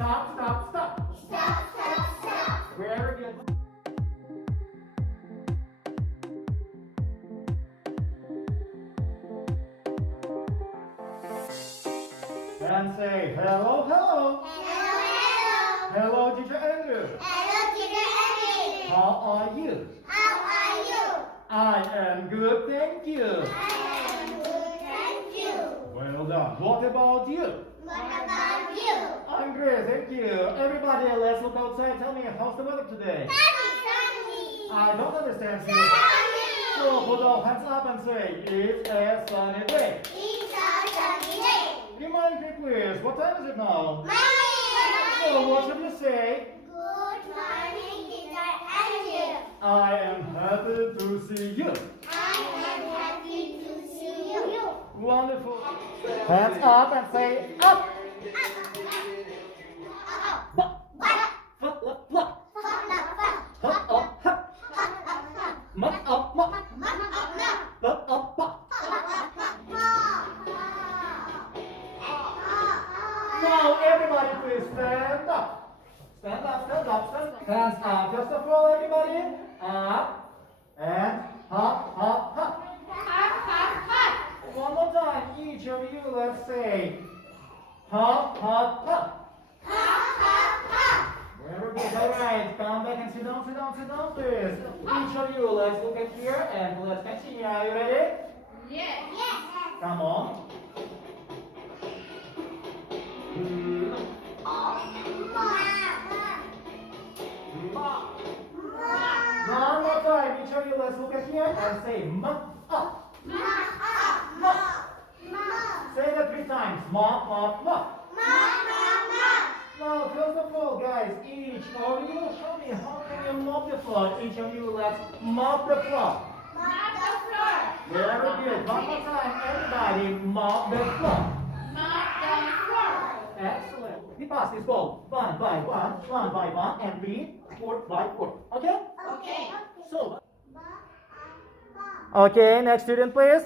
Stop, stop, stop. Stop, stop, stop. Very good. And say hello, hello. Hello, hello. Hello, Teacher Andrew. Hello, Teacher Andy. How are you? How are you? I am good, thank you. I am good, thank you. Well done. What about you? What about you? I'm great, thank you. Everybody, let's look outside. Tell me, how's the weather today? Sunny. I don't understand you. Sunny. So put your hands up and say, it's a sunny day. It's a sunny day. Remind me, please, what time is it now? Morning. So what should you say? Good morning, Teacher Andy. I am happy to see you. I am happy to see you. Wonderful. Hands up and say, up. Now everybody please stand up. Stand up, stand up, stand up. Hands up. First of all, everybody. Up. And hop, hop, hop. One more time. Each of you, let's say, hop, hop, hop. Very good. All right. Come back and sit down, sit down, sit down, please. Each of you, let's look at here and let's continue. Are you ready? Yes. Come on. One more time. Each of you, let's look at here and say, up. Say that 3 times. Mop, mop, mop. Now, first of all, guys, each of you, show me how can you mop the floor. Each of you, let's mop the floor. Very good. One more time, everybody, mop the floor. Excellent. We pass this ball one by one, and read word by word. Okay? Okay. So. Okay, next student, please.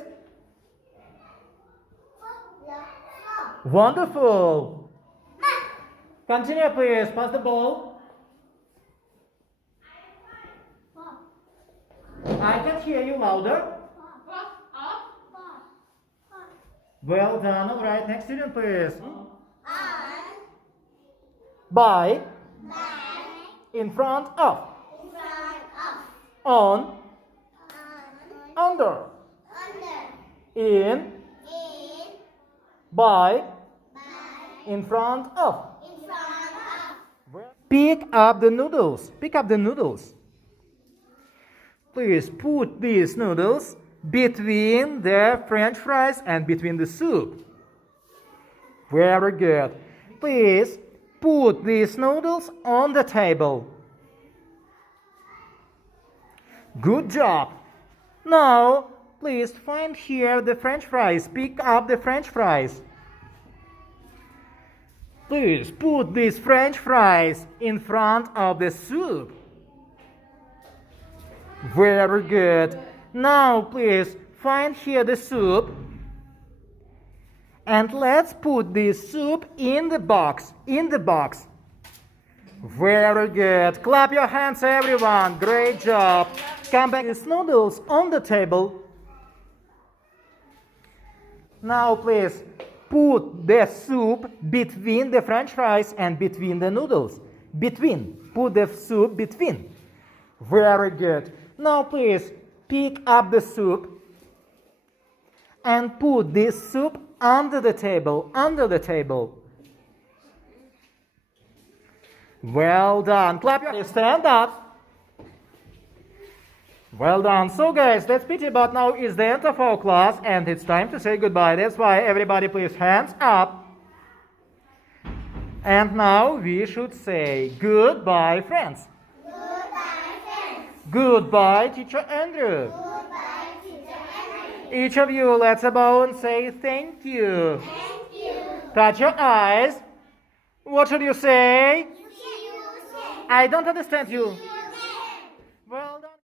Wonderful. Continue, please. Pass the ball. I can hear you louder. Well done. All right. Next student, please. By. In front of. On. Under. In. By. In front of. Pick up the noodles. Pick up the noodles. Please put these noodles between the French fries and between the soup. Very good. Please put these noodles on the table. Good job. Now, please find here the French fries. Pick up the French fries. Please put these French fries in front of the soup. Very good. Now, please find here the soup. And let's put this soup in the box. Very good. Clap your hands, everyone. Great job. Come back. These noodles on the table. Now, please put the soup between the French fries and between the noodles. Put the soup between. Very good. Now, please pick up the soup and put this soup under the table. Well done. Clap your hands. Stand up. Well done. So guys, that's pity, but now is the end of our class and it's time to say goodbye. That's why everybody please hands up. And now we should say goodbye, friends. Goodbye, friends. Goodbye, Teacher Andrew. Goodbye, Teacher Andy. Each of you, let's bow and say thank you. Thank you. Touch your eyes. What should you say? You say. I don't understand you.